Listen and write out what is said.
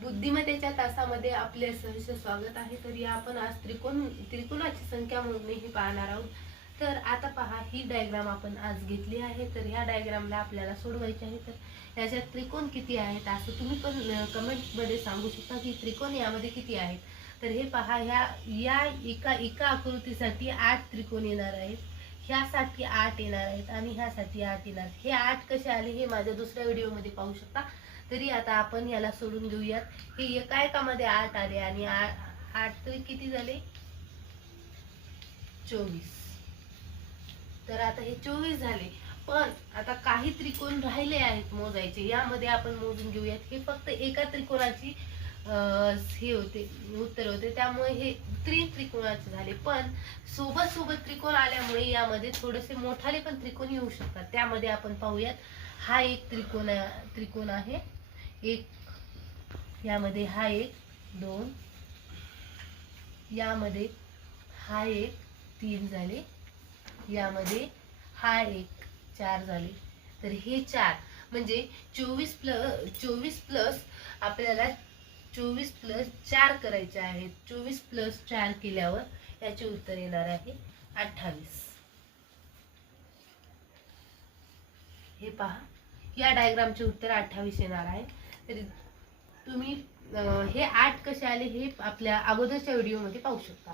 बुद्धिमत्तेच्या तासामध्ये आपले सहर्ष स्वागत आहे. तर या आपण आज त्रिकोणाची संख्या मोजणे हे पाहणार आहोत. तर आता पहा, ही डायग्राम आपण आज घेतली आहे. तर ह्या डायग्रामला आपल्याला सोडवायचे आहे. तर याच्यात त्रिकोण किती आहेत असं तुम्ही पण कमेंटमध्ये सांगू शकता की त्रिकोण यामध्ये किती आहेत. तर हे पहा, या एका आकृतीसाठी 8 त्रिकोण येणार आहेत, ह्यासाठी 8 येणार आहेत आणि ह्यासाठी 8 येणार. हे 8 कसे आले हे माझ्या दुसऱ्या व्हिडिओमध्ये पाहू शकता. तरी आता आपण याला सोडून घेऊयात. हे एका एकामध्ये 8 आले आणि 8 तरी किती झाले, 24. तर आता हे 24 झाले. पण आता काही त्रिकोण राहिले आहेत मोजायचे, यामध्ये आपण मोजून घेऊयात. हे फक्त एका त्रिकोणाची हे होते, उत्तर होते, त्यामुळे हे त्रिकोणाचे झाले. पण सोबत सोबत त्रिकोण आल्यामुळे यामध्ये थोडेसे मोठाले पण त्रिकोण येऊ शकतात. त्यामध्ये आपण पाहूयात. हा एक त्रिकोण आहे, एक यामध्ये हा एक 2, यामध्ये हा एक 3 झाले, यामध्ये हा एक 4 झाले. तर हे 4 म्हणजे 24 प्लस आपल्याला 24 प्लस 4 करायचे आहेत. 24 प्लस 4 केल्यावर याचे उत्तर येणार आहे 28. हे पहा, या डायग्रामचे उत्तर 28 येणार आहे. तरी तुम्ही हे 8 कसे आले हे आपल्या अगोदरच्या व्हिडिओमध्ये पाहू शकता.